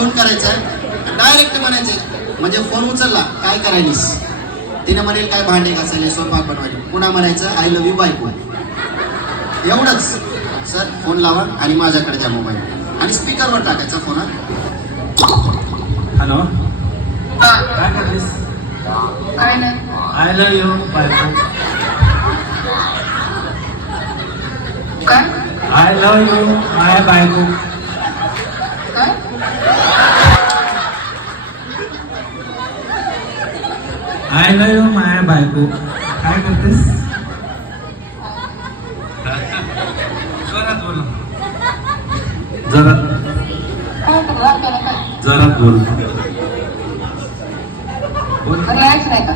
Phone करायचा direct म्हणायचे, म्हणजे फोन उचलला काय करायलीस, तिने म्हणेल काय भांडे घासायले स्वयंपाक बनवायला, पुन्हा म्हणायचं आय लव्ह यू बायको. एवढंच. सर फोन लावा आणि माझ्याकडे द्या मोबाईल आणि स्पीकरवर टाकायचा फोन. हॅलो, हा, काय करतेस? काय नाही. आय लव्ह यू बायको. काय आय लव्ह यू माय बायको. काय आय लव्ह यू माय बायको. काय करतेस? जोरात बोल. जोरात काय करणार त्याला काय जोरात बोल. बोल. रिलॅक्स नाही का